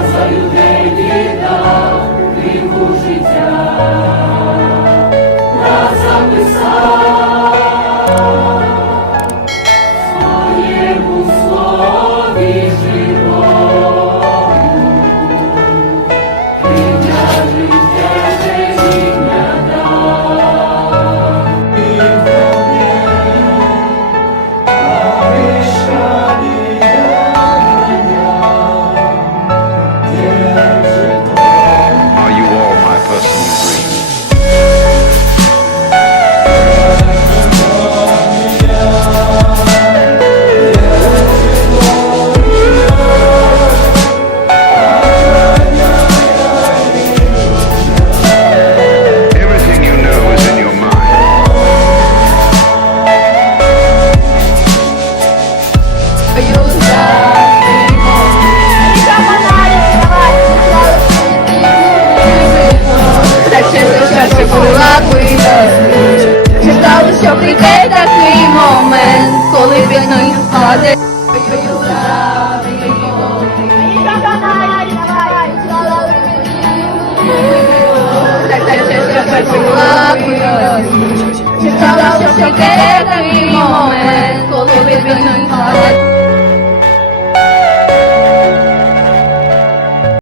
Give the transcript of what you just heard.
за людей віддав віку життя, раз записав своєму слові живому, життя життя дав. Are you all my personal dreams? Everything you know is in your mind. Так часто була видосить. Чекали, що прийде такий момент, коли від них впаде. Так часто була видосить. Чекали, що прийде такий момент, коли від них впаде.